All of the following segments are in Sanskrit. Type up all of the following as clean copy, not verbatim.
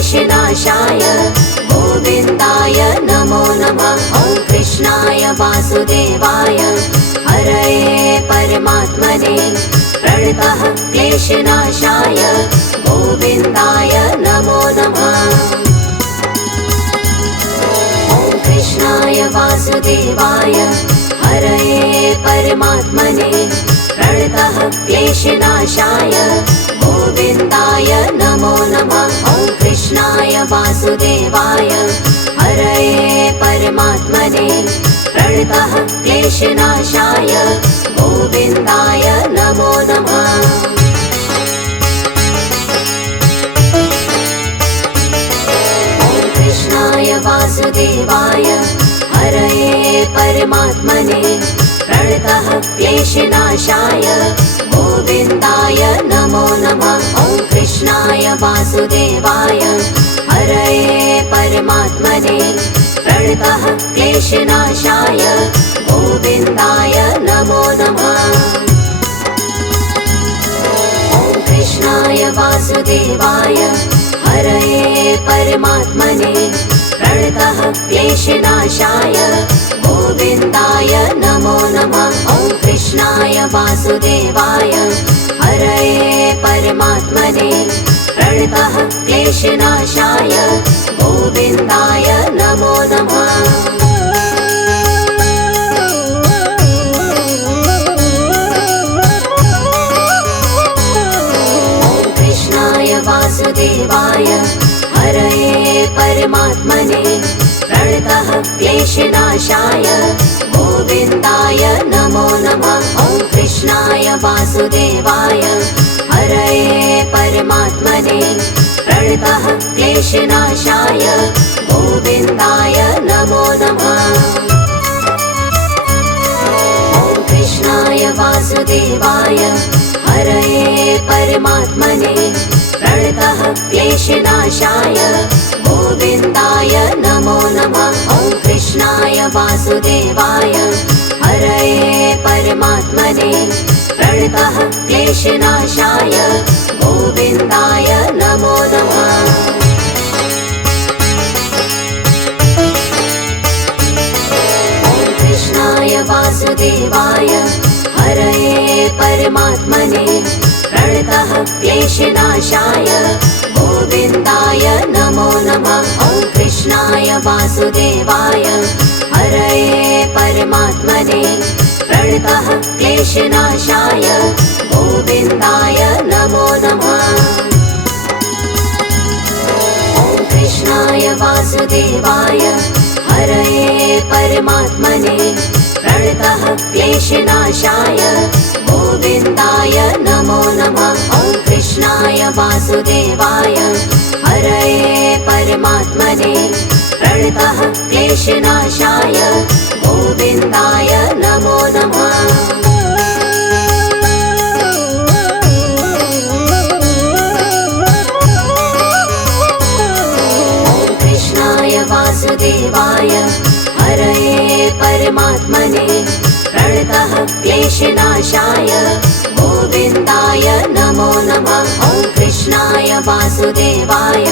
क्लेशनाशाय गोविन्दाय नमो नमः। ॐ कृष्णाय वासुदेवाय हरये परमात्मने प्रणतः क्लेशनाशाय गोविन्दाय नमो नमः। ॐ कृष्णाय वासुदेवाय हरये परमात्मने प्रणतः क्लेशनाशाय गोविन्दाय नमो नमः। ॐ कृष्णाय वासुदेवाय हरये परमात्मने प्रणतः क्लेशनाशाय गोविन्दाय नमो नमः। ॐ कृष्णाय वासुदेवाय हरये परमात्मने प्रणतः क्लेशनाशाय गोविन्दाय नमो नमः। ॐ कृष्णाय वासुदेवाय हरये परमात्मने प्रणतः क्लेशनाशाय गोविन्दाय नमो नमः। ॐ कृष्णाय वासुदेवाय हरये परमात्मने प्रणतः क्लेशनाशाय गोविन्दाय नमो नमः। ॐ कृष्णाय वासुदेवाय हरये परमात्मने प्रणतः क्लेशनाशाय गोविन्दाय नमो नमः। ॐ कृष्णाय वासुदेवाय हरये परमात्मने प्रणतः क्लेशनाशाय गोविन्दाय नमो नमः। ॐ कृष्णाय वासुदेवाय हरये परमात्मने प्रणतः क्लेशनाशाय गोविन्दाय नमो नमः। ॐ कृष्णाय वासुदेवाय हरये परमात्मने प्रणतः क्लेशनाशाय गोविन्दाय नमो नमः। ॐ कृष्णाय वासुदेवाय हरये परमात्मने प्रणतः क्लेशनाशाय गोविन्दाय नमो नमः। ॐ कृष्णाय वासुदेवाय हरये परमात्मने प्रणतः क्लेशनाशाय गोविन्दाय नमो नमः। ॐ कृष्णाय वासुदेवाय हरये परमात्मने प्रणतः क्लेशनाशाय गोविन्दाय नमो नमः। ॐ कृष्णाय वासुदेवाय हरये परमात्मने प्रणतः क्लेशनाशाय गोविन्दाय नमो नमः। ॐ कृष्णाय वासुदेवाय हरये परमात्मने प्रणतः क्लेशनाशाय गोविन्दाय नमो नमः। ॐ कृष्णाय वासुदेवाय हरये परमात्मने प्रणतः क्लेशनाशाय गोविन्दाय नमो नमः। ॐ कृष्णाय वासुदेवाय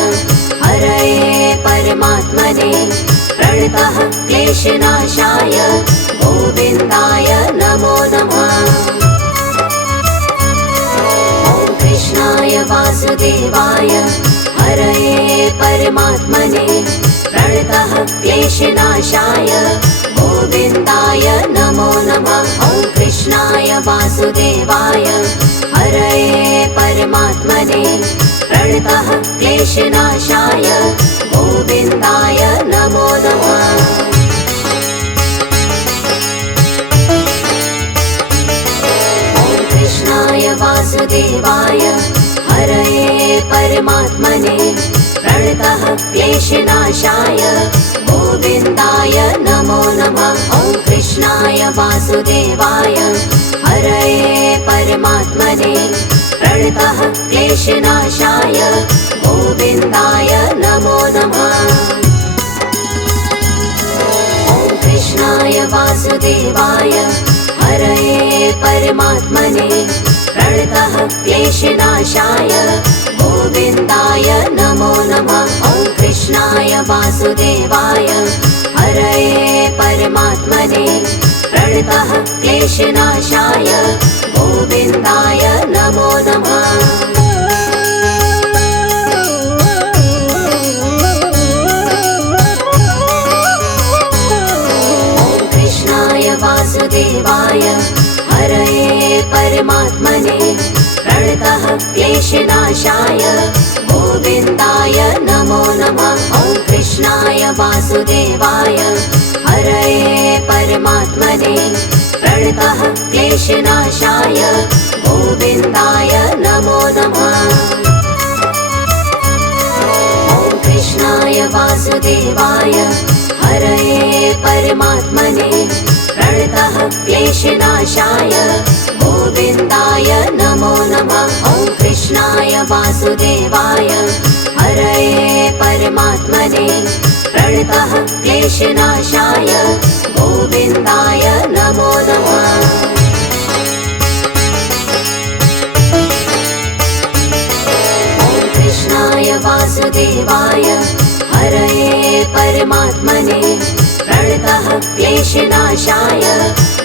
हरये परमात्मने प्रणतः क्लेशनाशाय गोविन्दाय नमो नमः। ॐ कृष्णाय वासुदेवाय हरये परमात्मने प्रणतः क्लेशनाशाय गोविन्दाय नमो नमः। ॐ कृष्णाय वासुदेवाय हरये परमात्मने प्रणतः क्लेशनाशाय गोविन्दाय नमो नमः। ॐ कृष्णाय वासुदेवाय हरये परमात्मने प्रणतः क्लेशनाशाय गोविन्दाय नमो नमः। ॐ कृष्णाय वासुदेवाय हरये परमात्मने प्रणतः क्लेशनाशाय गोविन्दाय नमो नमः। ॐ कृष्णाय वासुदेवाय हरये परमात्मने प्रणतः क्लेशनाशाय गोविन्दाय नमो नमः। वासुदेवाय हरये परमात्मने प्रणतः क्लेशनाशाय गोविन्दाय नमो नमः। वासुदेवाय हरये परमात्मने प्रणतः क्लेशनाशाय गोविन्दाय नमो नमः। ॐ कृष्णाय वासुदेवाय हरये परमात्मने प्रणतः क्लेशनाशाय गोविन्दाय नमो नमः। ॐ कृष्णाय वासुदेवाय हरये परमात्मने प्रणतः क्लेशनाशाय गोविन्दाय नमो नमः। ॐ कृष्णाय वासुदेवाय हरये परमात्मने प्रणतः क्लेशनाशाय गोविन्दाय नमो नमः। ॐ कृष्णाय वासुदेवाय हरये परमात्मने प्रणतः क्लेशनाशाय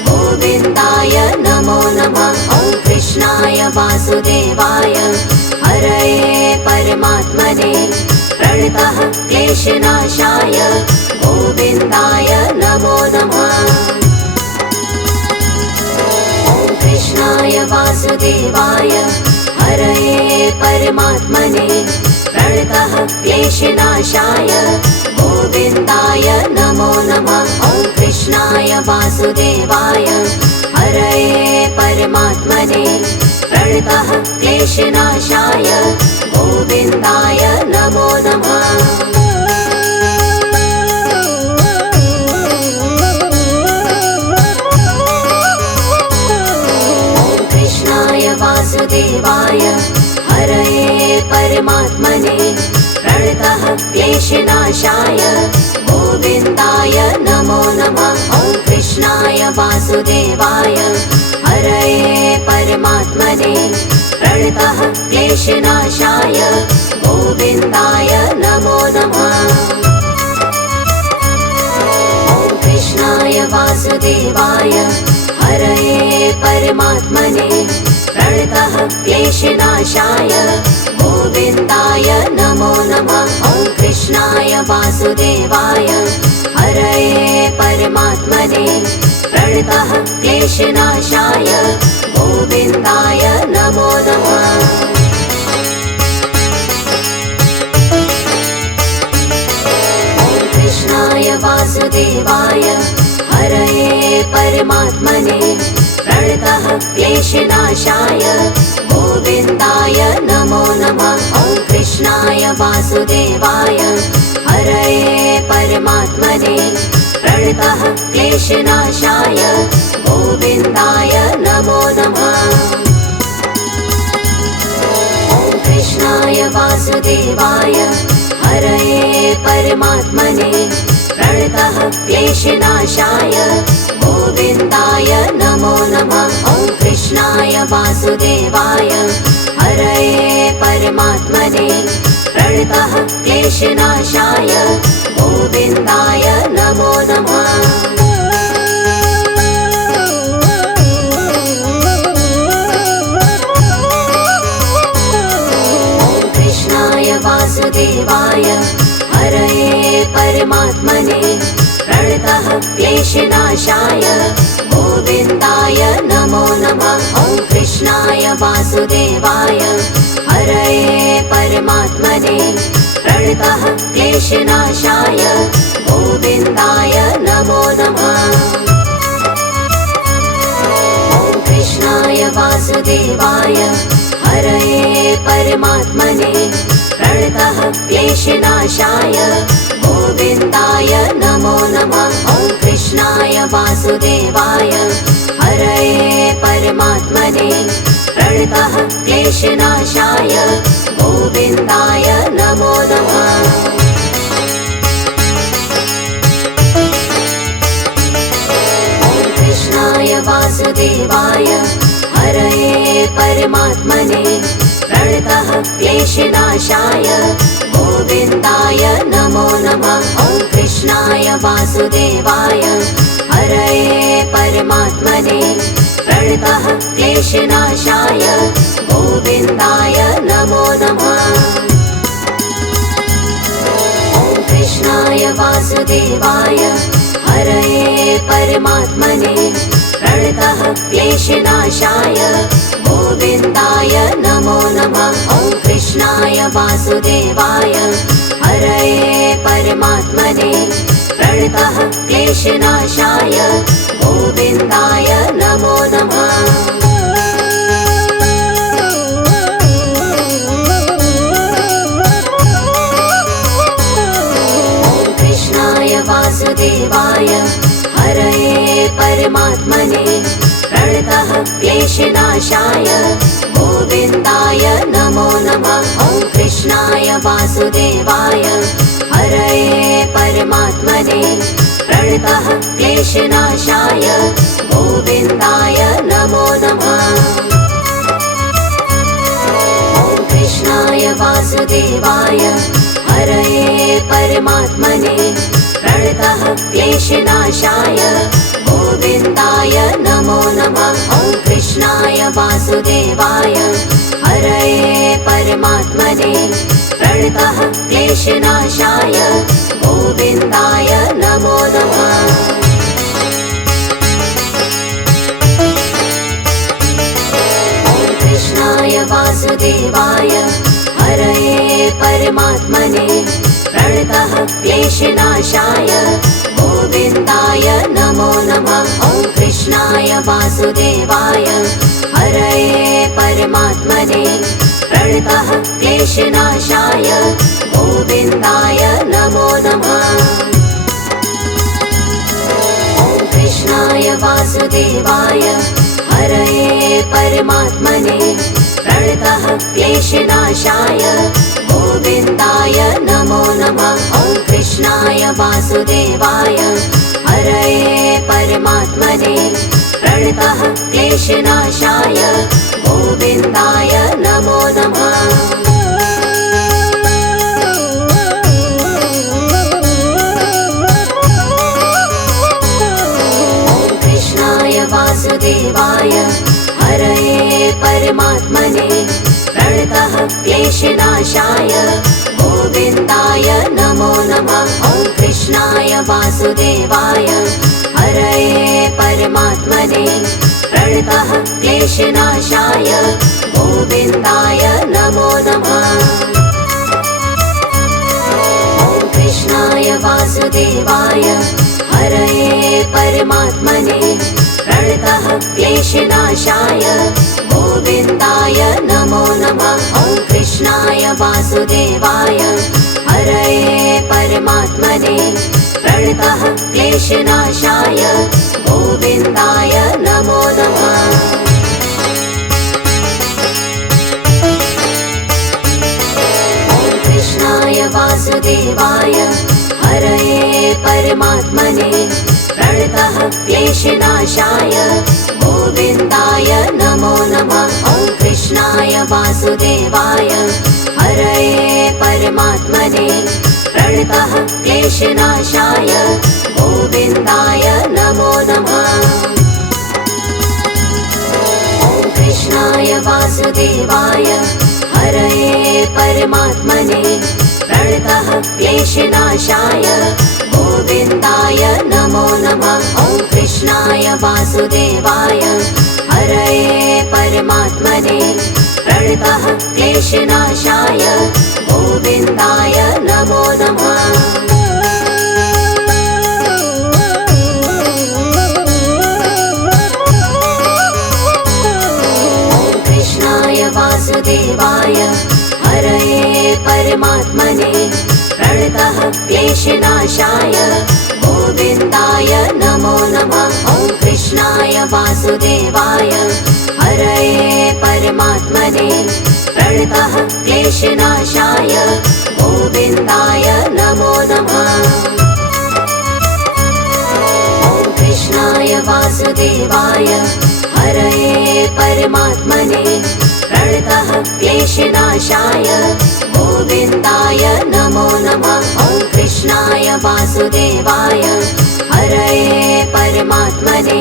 गोविन्दाय नमो नमः। ॐ कृष्णाय वासुदेवाय हरये परमात्मने प्रणतः क्लेशनाशाय गोविन्दाय नमो नमः। ॐ कृष्णाय वासुदेवाय हरये परमात्मने प्रणतः क्लेशनाशाय गोविन्दाय नमो नमः। ॐ कृष्णाय वासुदेवाय हरये परमात्मने प्रणतः क्लेशनाशाय गोविन्दाय नमो नमः। ॐ कृष्णाय वासुदेवाय हरये परमात्मने प्रणतः क्लेशनाशाय गोविन्दाय नमो नमः। ॐ कृष्णाय वासुदेवाय हरये परमात्मने प्रणतः क्लेशनाशाय गोविन्दाय नमो नमः। ॐ कृष्णाय वासुदेवाय हरये परमात्मने प्रणतः क्लेशनाशाय गोविन्दाय नमो नमः। ॐ कृष्णाय वासुदेवाय हरये परमात्मने प्रणतः क्लेशनाशाय गोविन्दाय नमो नमः। ॐ कृष्णाय वासुदेवाय हरये परमात्मने प्रणतः क्लेशनाशाय गोविन्दाय नमो नमः। ॐ कृष्णाय वासुदेवाय हरये परमात्मने प्रणतः क्लेशनाशाय गोविन्दाय नमो नमः। ॐ कृष्णाय वासुदेवाय हरये परमात्मने प्रणतः क्लेशनाशाय गोविन्दाय नमो नमः। ॐ कृष्णाय वासुदेवाय हरये परमात्मने प्रणतः क्लेशनाशाय गोविन्दाय नमो नमः। ॐ कृष्णाय वासुदेवाय हरये परमात्मने प्रणतः क्लेशनाशाय गोविन्दाय नमो नमः। ॐ कृष्णाय वासुदेवाय हरये परमात्मने प्रणतः क्लेशनाशाय गोविन्दाय नमो नमः। ॐ कृष्णाय वासुदेवाय हरये परमात्मने प्रणतः क्लेशनाशाय गोविन्दाय नमो नमः। ॐ कृष्णाय वासुदेवाय हरये परमात्मने प्रणतः क्लेशनाशाय गोविन्दाय नमो नमः। ॐ कृष्णाय वासुदेवाय हरये परमात्मने प्रणतः क्लेशनाशाय गोविन्दाय नमो नमः। ॐ वासुदेवाय हरये परमात्मने प्रणतः क्लेशनाशाय गोविन्दाय नमो नमः। ॐ कृष्णाय वासुदेवाय हरये परमात्मने प्रणतः क्लेशनाशाय गोविन्दाय नमो नमः। ॐ कृष्णाय वासुदेवाय हरये परमात्मने प्रणतः क्लेशनाशाय गोविन्दाय नमो नमः। ॐ कृष्णाय वासुदेवाय हरये परमात्मने प्रणतः क्लेशनाशाय गोविन्दाय नमो नमः। ॐ कृष्णाय वासुदेवाय हरये परमात्मने प्रणतः क्लेशनाशाय गोविन्दाय नमो नमः। ॐ कृष्णाय वासुदेवाय हरये परमात्मने प्रणतः क्लेशनाशाय गोविन्दाय नमो नमः। ॐ कृष्णाय वासुदेवाय हरये परमात्मने प्रणतः क्लेशनाशाय गोविन्दाय नमो नमः। ॐ कृष्णाय वासुदेवाय हरये परमात्मने प्रणतः क्लेशनाशाय गोविन्दाय नमो नमः। ॐ कृष्णाय वासुदेवाय हरये परमात्मने प्रणतः क्लेशनाशाय गोविन्दाय नमो नमः। ॐ कृष्णाय वासुदेवाय हरये परमात्मने प्रणतः क्लेशनाशाय गोविन्दाय नमो नमः। ॐ कृष्णाय वासुदेवाय हरये परमात्मने प्रणतः क्लेशनाशाय गोविन्दाय नमो नमः। ॐ कृष्णाय वासुदेवाय हरये परमात्मने प्रणतः क्लेशनाशाय गोविन्दाय नमो नमः। ॐ कृष्णाय वासुदेवाय हरये परमात्मने प्रणतः क्लेशनाशाय गोविन्दाय नमो नमः। ॐ कृष्णाय वासुदेवाय हरये परमात्मने प्रणतः क्लेशनाशाय गोविन्दाय नमो नमः। ॐ कृष्णाय वासुदेवाय हरये परमात्मने प्रणतः क्लेशनाशाय गोविन्दाय नमो नमः। ॐ कृष्णाय वासुदेवाय हरये परमात्मने प्रणतः क्लेशनाशाय गोविन्दाय नमो नमः। ॐ कृष्णाय वासुदेवाय हरये परमात्मने प्रणतः क्लेशनाशाय गोविन्दाय नमो नमः। ॐ कृष्णाय वासुदेवाय हरये परमात्मने प्रणतः क्लेशनाशाय गोविन्दाय नमो नमः। ॐ कृष्णाय वासुदेवाय हरये परमात्मने प्रणतः क्लेशनाशाय गोविन्दाय नमो नमः। ॐ कृष्णाय वासुदेवाय हरये परमात्मने प्रणतः क्लेशनाशाय गोविन्दाय नमो नमः। ॐ कृष्णाय वासुदेवाय हरये परमात्मने प्रणतः क्लेशनाशाय गोविन्दाय नमो नमः। ॐ कृष्णाय वासुदेवाय हरये परमात्मने प्रणतः क्लेशनाशाय गोविन्दाय नमो नमः। ॐ कृष्णाय वासुदेवाय वासुदेवाय हरये परमात्मने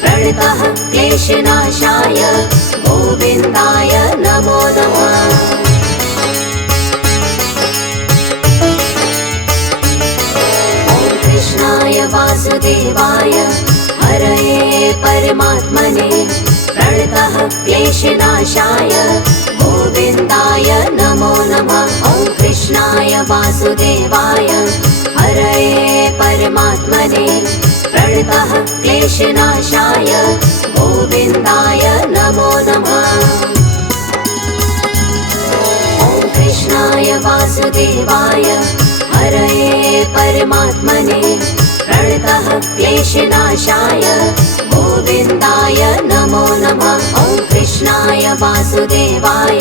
प्रणतः क्लेशनाशाय गोविन्दाय नमो नमः। कृष्णाय वासुदेवाय हरये परमात्मने प्रणतः क्लेशनाशाय गोविन्दाय नमो नमः। ॐ कृष्णाय वासुदेवाय हरये परमात्मने प्रणतः क्लेशनाशाय गोविन्दाय नमो नमः। ॐ कृष्णाय वासुदेवाय हरये परमात्मने प्रणतः क्लेशनाशाय गोविन्दाय नमो नमः। ॐ कृष्णाय वासुदेवाय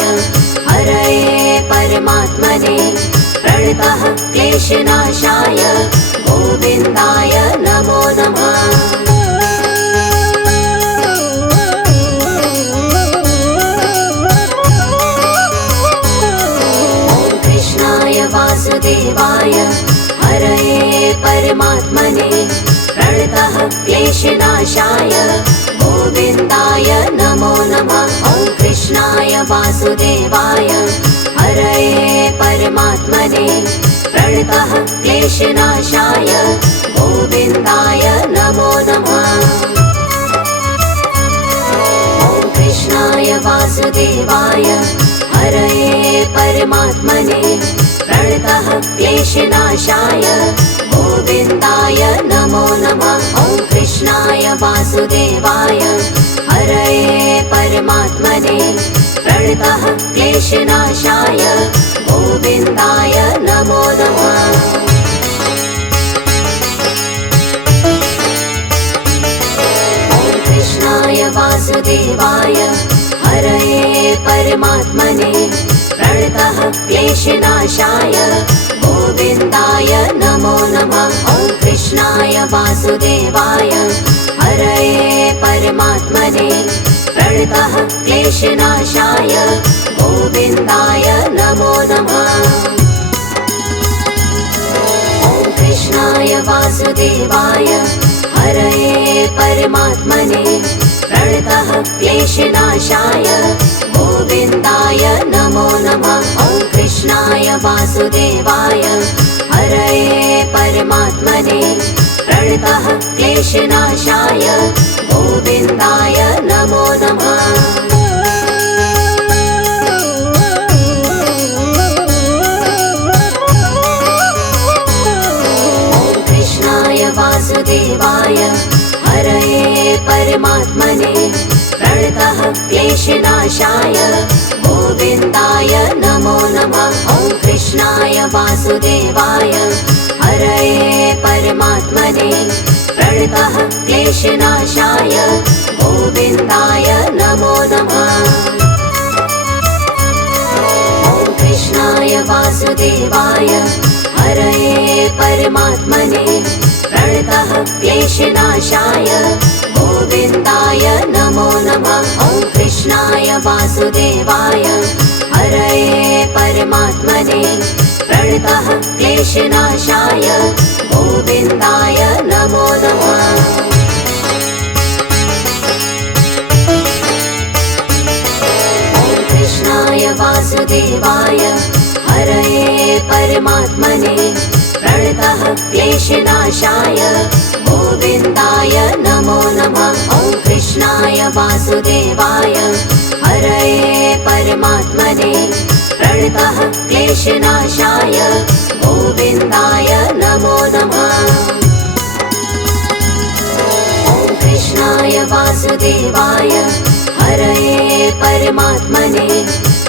हरये परमात्मने प्रणतः क्लेशनाशाय गोविन्दाय नमो नमः। वासुदेवाय हरये परमात्मने प्रणतः क्लेशनाशाय गोविन्दाय नमो नमः। ॐ कृष्णाय वासुदेवाय हरये परमात्मने प्रणतः क्लेशनाशाय गोविन्दाय नमो नमः। ॐ कृष्णाय वासुदेवाय हरये परमात्मने प्रणतः क्लेशनाशाय गोविन्दाय नमो नमः। ॐ कृष्णाय वासुदेवाय हरये परमात्मने प्रणतः क्लेशनाशाय गोविन्दाय नमो नमः। ॐ कृष्णाय वासुदेवाय हरये परमात्मने प्रणतः क्लेशनाशाय गोविन्दाय नमो नमः। ॐ कृष्णाय वासुदेवाय हरये परमात्मने प्रणतः क्लेशनाशाय गोविन्दाय नमो नमः। ॐ कृष्णाय वासुदेवाय हरये परमात्मने प्रणतः क्लेशनाशाय गोविन्दाय नमो नमः। ॐ कृष्णाय वासुदेवाय हरये परमात्मने प्रणतः क्लेशनाशाय गोविन्दाय नमो नमः। ॐ कृष्णाय वासुदेवाय हरये परमात्मने प्रणतः क्लेशनाशाय गोविन्दाय नमो नमः। ॐ कृष्णाय वासुदेवाय हरये परमात्मने प्रणतः क्लेशनाशाय गोविन्दाय नमो नमः। ॐ कृष्णाय वासुदेवाय हरये परमात्मने प्रणतः क्लेशनाशाय गोविन्दाय नमो नमः। ॐ कृष्णाय वासुदेवाय हरये परमात्मने प्रणतः क्लेशनाशाय गोविन्दाय नमो नमः। ॐ कृष्णाय वासुदेवाय हरये परमात्मने प्रणतः क्लेशनाशाय गोविन्दाय नमो नमः। ॐ कृष्णाय वासुदेवाय हरये परमात्मने प्रणतः क्लेशनाशाय गोविन्दाय नमो नमः। ॐ कृष्णाय वासुदेवाय हरये परमात्मने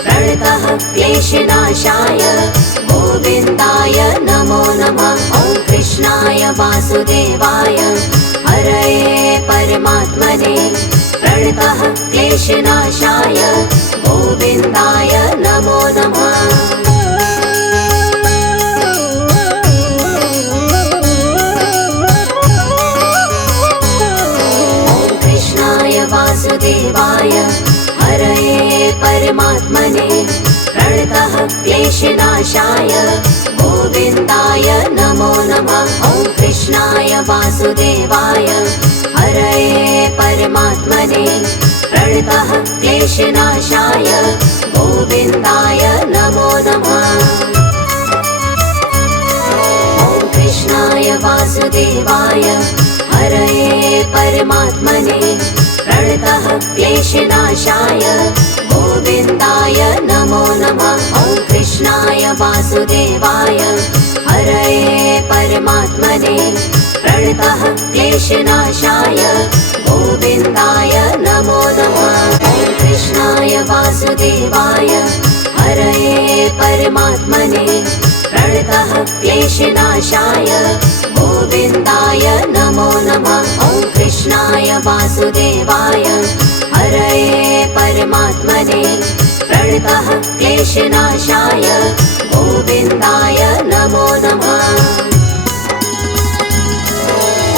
प्रणतः क्लेशनाशाय गोविन्दाय नमो नमः। ॐ कृष्णाय वासुदेवाय हरये परमात्मने प्रणतः क्लेशनाशाय गोविन्दाय नमो नमः। ॐ कृष्णाय वासुदेवाय हरये परमात्मने प्रणतः क्लेशनाशाय गोविन्दाय नमो नमः। कृष्णाय वासुदेवाय हरये परमात्मने प्रणतः क्लेशनाशाय गोविन्दाय नमो नमः। ॐ कृष्णाय वासुदेवाय हरये परमात्मने प्रणतः क्लेशनाशाय गोविन्दाय नमो नमः। ॐ कृष्णाय वासुदेवाय हरये परमात्मने प्रणतः क्लेशनाशाय गोविन्दाय नमो नमः। ॐ कृष्णाय वासुदेवाय हरये परमात्मने प्रणतः क्लेशनाशाय गोविन्दाय नमो नमः। ॐ कृष्णाय वासुदेवाय हरये परमात्मने प्रणतः क्लेशनाशाय गोविन्दाय नमो नमः।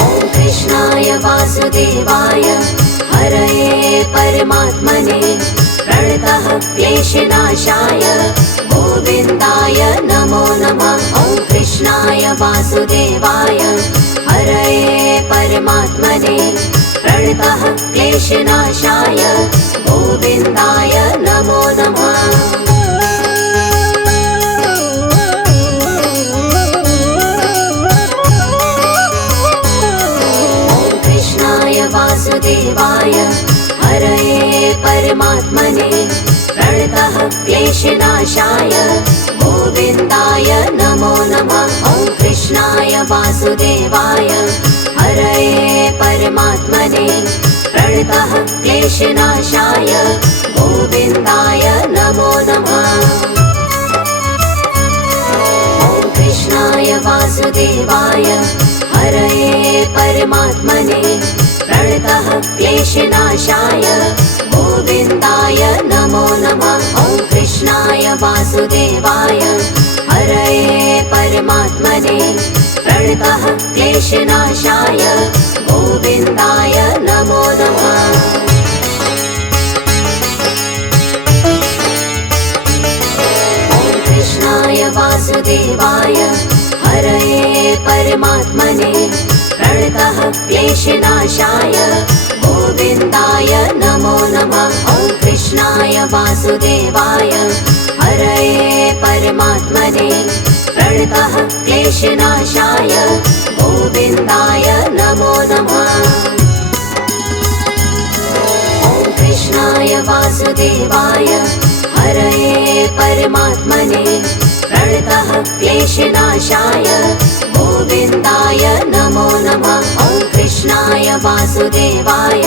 ॐ कृष्णाय वासुदेवाय हरये परमात्मने प्रणतः क्लेशनाशाय गोविन्दाय नमो नमः। ॐ कृष्णाय वासुदेवाय हरये परमात्मने प्रणतः क्लेशनाशाय गोविन्दाय नमो नमः। ॐ कृष्णाय वासुदेवाय हरये परमात्मने प्रणतः क्लेशनाशाय गोविन्दाय नमो नमः। ॐ कृष्णाय वासुदेवाय हरये परमात्मने प्रणतः क्लेशनाशाय गोविन्दाय नमो नमः। ॐ कृष्णाय वासुदेवाय हरये परमात्मने प्रणतः क्लेशनाशाय गोविन्दाय नमो नमः। ॐ कृष्णाय वासुदेवाय हरये परमात्मने प्रणतः क्लेशनाशाय गोविन्दाय नमो नमः। ॐ कृष्णाय वासुदेवाय हरये परमात्मने प्रणतः क्लेशनाशाय गोविन्दाय नमो नमः। ॐ कृष्णाय वासुदेवाय हरये परमात्मने प्रणतः क्लेशनाशाय गोविन्दाय नमो नमः। ॐ कृष्णाय वासुदेवाय हरये परमात्मने प्रणतः क्लेशनाशाय गोविन्दाय नमो नमः। ॐ कृष्णाय वासुदेवाय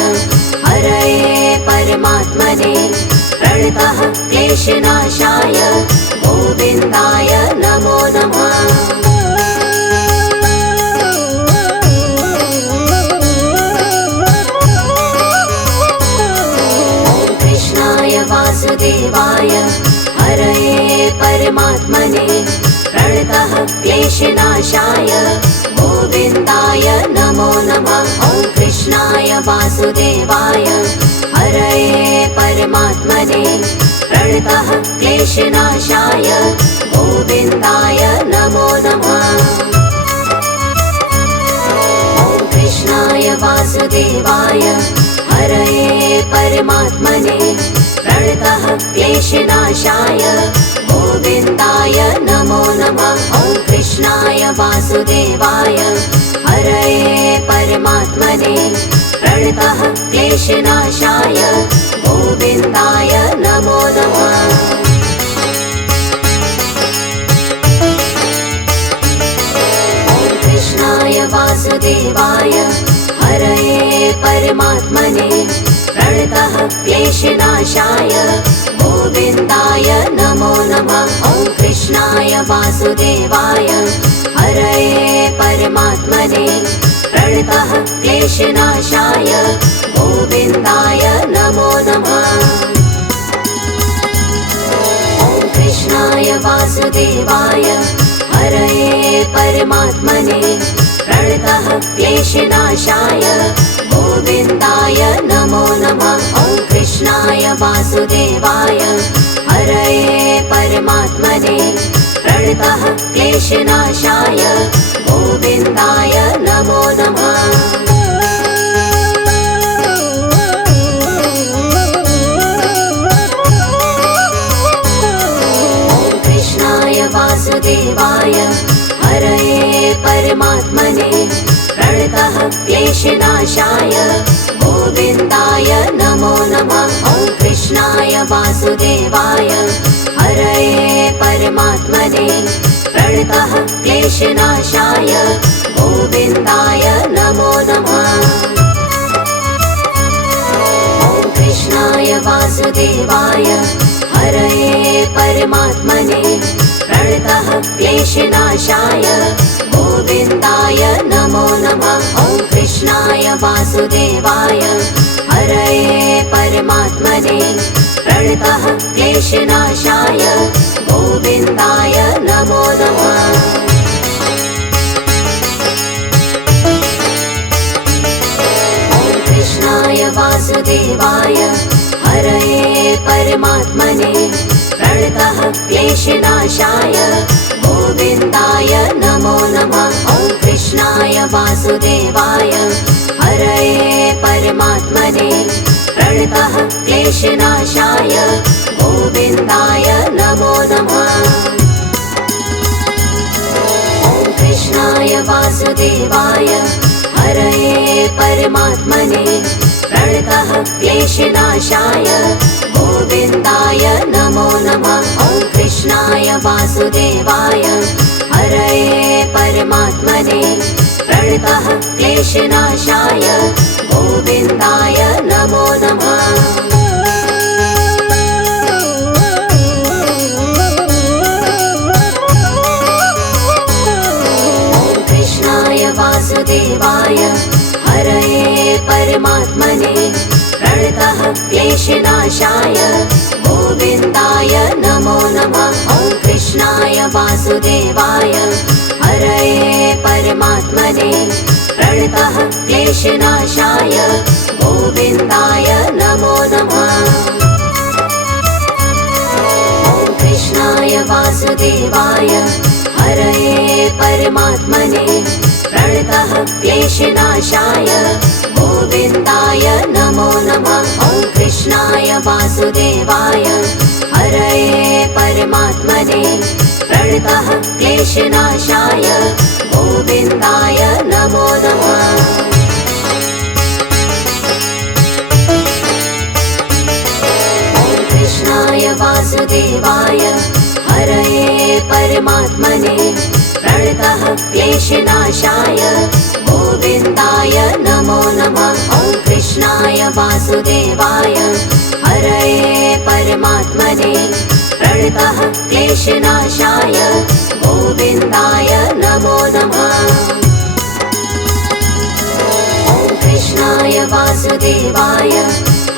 हरये परमात्मने प्रणतः क्लेशनाशाय गोविन्दाय नमो नमः। ॐ कृष्णाय वासुदेवाय हरये परमात्मने प्रणतः क्लेशनाशाय गोविन्दाय नमो नमः। ॐ कृष्णाय वासुदेवाय हरये परमात्मने प्रणतः क्लेशनाशाय गोविन्दाय नमो नमः। ॐ कृष्णाय वासुदेवाय हरये परमात्मने प्रणतः क्लेशनाशाय गोविन्दाय नमो नमः। ॐ कृष्णाय वासुदेवाय हरये परमात्मने प्रणतः क्लेशनाशाय गोविन्दाय नमो नमः। ॐ कृष्णाय वासुदेवाय हरये परमात्मने प्रणतः क्लेशनाशाय गोविन्दाय नमो नमः। ॐ कृष्णाय वासुदेवाय हरये परमात्मने प्रणतः क्लेशनाशाय गोविन्दाय नमो नमः। ॐ कृष्णाय वासुदेवाय हरये परमात्मने प्रणतः क्लेशनाशाय गोविन्दाय नमो नमः। ॐ कृष्णाय वासुदेवाय हरये परमात्मने प्रणतः क्लेशनाशाय गोविन्दाय नमो नमः। वासुदेवाय हरये परमात्मने प्रणतः क्लेशनाशाय गोविन्दाय नमो नमः। ॐ कृष्णाय वासुदेवाय हरये परमात्मने प्रणतः क्लेशनाशाय गोविन्दाय नमो नमः। ॐ कृष्णाय वासुदेवाय हरये परमात्मने प्रणतः क्लेशनाशाय गोविन्दाय नमो नमः। ॐ कृष्णाय वासुदेवाय हरये परमात्मने प्रणतः क्लेशनाशाय गोविन्दाय नमो नमः। ॐ कृष्णाय वासुदेवाय हरये परमात्मने प्रणतः क्लेशनाशाय गोविन्दाय नमो नमः। ॐ कृष्णाय वासुदेवाय हरये परमात्मने प्रणतः क्लेशनाशाय गोविन्दाय नमो नमः। ॐ कृष्णाय वासुदेवाय हरये परमात्मने प्रणतः क्लेशनाशाय गोविन्दाय नमो नमः। ॐ कृष्णाय वासुदेवाय हरये परमात्मने प्रणतः क्लेशनाशाय गोविन्दाय नमो नमः। ॐ कृष्णाय वासुदेवाय हरये परमात्मने प्रणतः क्लेशनाशाय गोविन्दाय नमो नमः। ॐ कृष्णाय वासुदेवाय हरये परमात्मने प्रणतः क्लेशनाशाय गोविन्दाय नमो नमः। ॐ कृष्णाय वासुदेवाय हरये परमात्मने प्रणतः क्लेशनाशाय गोविन्दाय नमो नमः। ॐ कृष्णाय वासुदेवाय हरये परमात्मने प्रणतः क्लेशनाशाय गोविन्दाय नमो नमः। ॐ कृष्णाय वासुदेवाय हरये परमात्मने प्रणतः क्लेशनाशाय गोविन्दाय नमो नमः। ॐ कृष्णाय वासुदेवाय हरये परमात्मने प्रणतः क्लेशनाशाय गोविन्दाय नमो नमः। ॐ कृष्णाय वासुदेवाय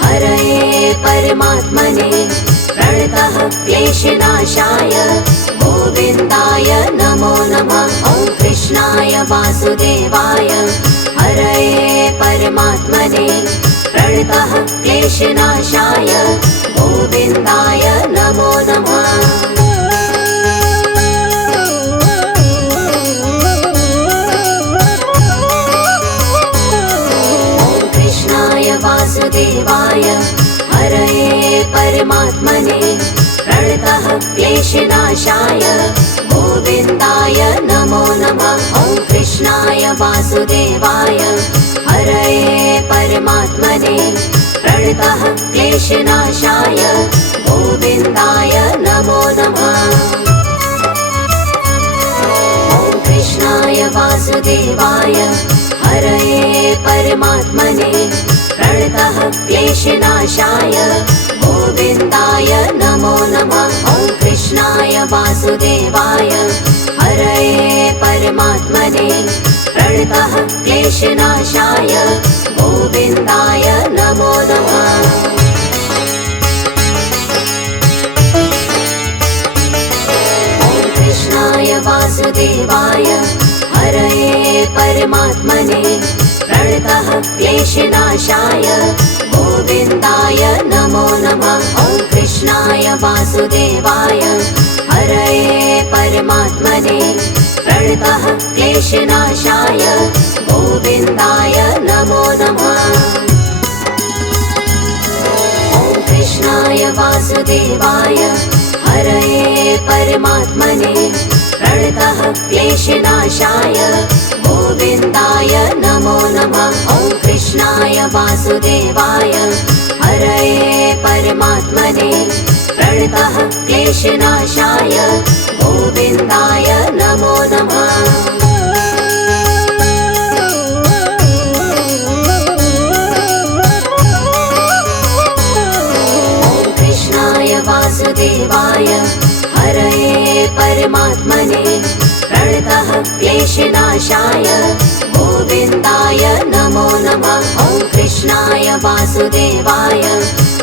हरये परमात्मने प्रणतः क्लेशनाशाय गोविन्दाय नमो नमः। ॐ कृष्णाय वासुदेवाय हरये परमात्मने प्रणतः क्लेशनाशाय गोविन्दाय नमो नमः। ॐ कृष्णाय वासुदेवाय हरये परमात्मने प्रणतः क्लेशनाशाय गोविन्दाय नमो नमः। ॐ कृष्णाय वासुदेवाय हरये परमात्मने प्रणतः क्लेशनाशाय गोविन्दाय नमो नमः। ॐ कृष्णाय वासुदेवाय हरये परमात्मने प्रणतः क्लेशनाशाय गोविन्दाय नमो नमः। ॐ कृष्णाय वासुदेवाय हरये परमात्मने प्रणतः क्लेशनाशाय गोविन्दाय नमो नमः। ॐ कृष्णाय वासुदेवाय हरये परमात्मने प्रणतः क्लेशनाशाय गोविन्दाय नमो नमः। ॐ कृष्णाय कृष्णाय वासुदेवाय हरये परमात्मने प्रणतः क्लेशनाशाय गोविन्दाय नमो नमः। ॐ कृष्णाय वासुदेवाय हरये परमात्मने प्रणतः क्लेशनाशाय गोविन्दाय नमो नमः। ॐ कृष्णाय वासुदेवाय हरये परमात्मने प्रणतः क्लेशनाशाय गोविन्दाय नमो नमः। ॐ कृष्णाय वासुदेवाय हरये परमात्मने प्रणतः क्लेशनाशाय गोविन्दाय नमो नमः। ॐ कृष्णाय वासुदेवाय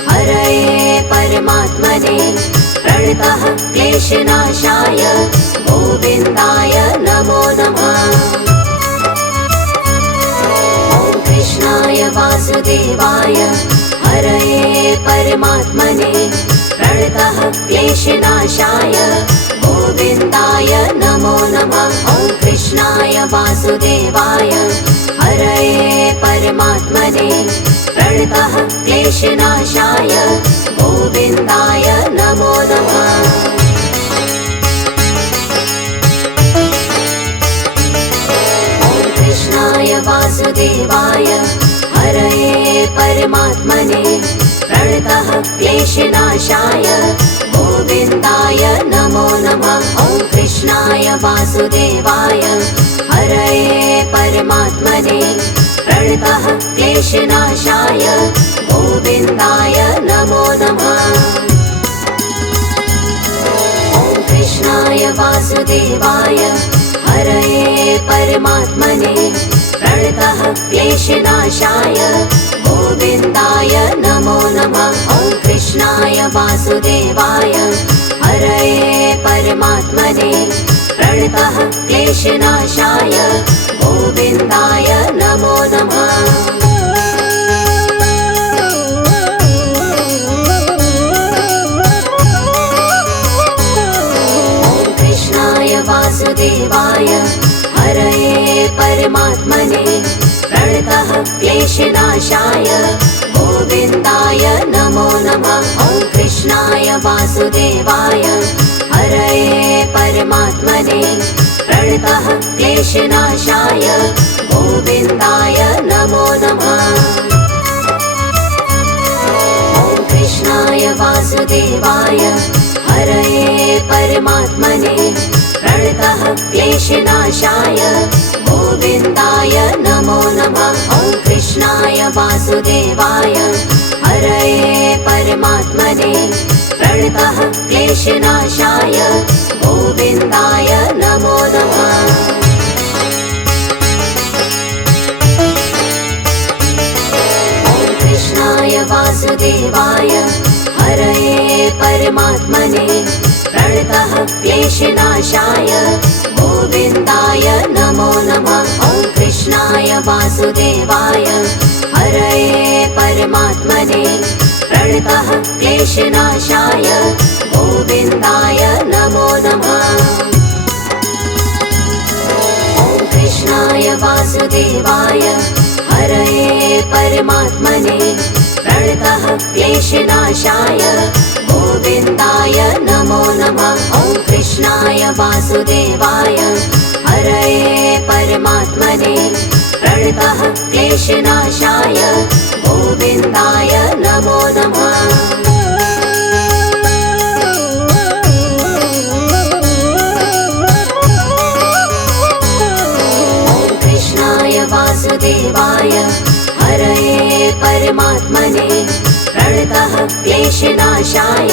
हरये परमात्मने प्रणतः क्लेशनाशाय गोविन्दाय नमो नमः। ॐ कृष्णाय वासुदेवाय हरये परमात्मने प्रणतः क्लेशनाशाय गोविन्दाय नमो नमः। ॐ कृष्णाय वासुदेवाय हरये परमात्मने प्रणतः क्लेशनाशाय गोविन्दाय नमो नमः। ॐ कृष्णाय वासुदेवाय हरये परमात्मने प्रणतः क्लेशनाशाय गोविन्दाय नमो नमः। ॐ कृष्णाय वासुदेवाय हरये परमात्मने प्रणतः क्लेशनाशाय गोविन्दाय नमो नमः। ॐ कृष्णाय वासुदेवाय हरये परमात्मने प्रणतः क्लेशनाशाय गोविन्दाय नमो नमः। ॐ कृष्णाय वासुदेवाय हरये परमात्मने प्रणतः क्लेशनाशाय गोविन्दाय नमो नमः। ॐ कृष्णाय वासुदेवाय हरये परमात्मने प्रणतः क्लेशनाशाय गोविन्दाय नमो नमः। ॐ कृष्णाय वासुदेवाय हरये परमात्मने प्रणतः क्लेशनाशाय गोविन्दाय नमो नमः। ॐ कृष्णाय वासुदेवाय हरये परमात्मने प्रणतः क्लेशनाशाय गोविन्दाय नमो नमः। ॐ कृष्णाय वासुदेवाय हरये परमात्मने प्रणतः क्लेशनाशाय गोविन्दाय नमो नमः। ॐ कृष्णाय वासुदेवाय हरये परमात्मने प्रणतः क्लेशनाशाय गोविन्दाय नमो नमः। ॐ कृष्णाय वासुदेवाय हरये परमात्मने प्रणतः क्लेशनाशाय गोविन्दाय नमो नमः। ॐ कृष्णाय वासुदेवाय हरये परमात्मने प्रणतः क्लेशनाशाय गोविन्दाय नमो नमः। ॐ कृष्णाय वासुदेवाय हरये परमात्मने प्रणतः क्लेशनाशाय गोविन्दाय नमो नमः। ॐ कृष्णाय वासुदेवाय हरये परमात्मने प्रणतः क्लेशनाशाय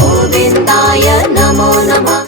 गोविन्दाय नमो नमः।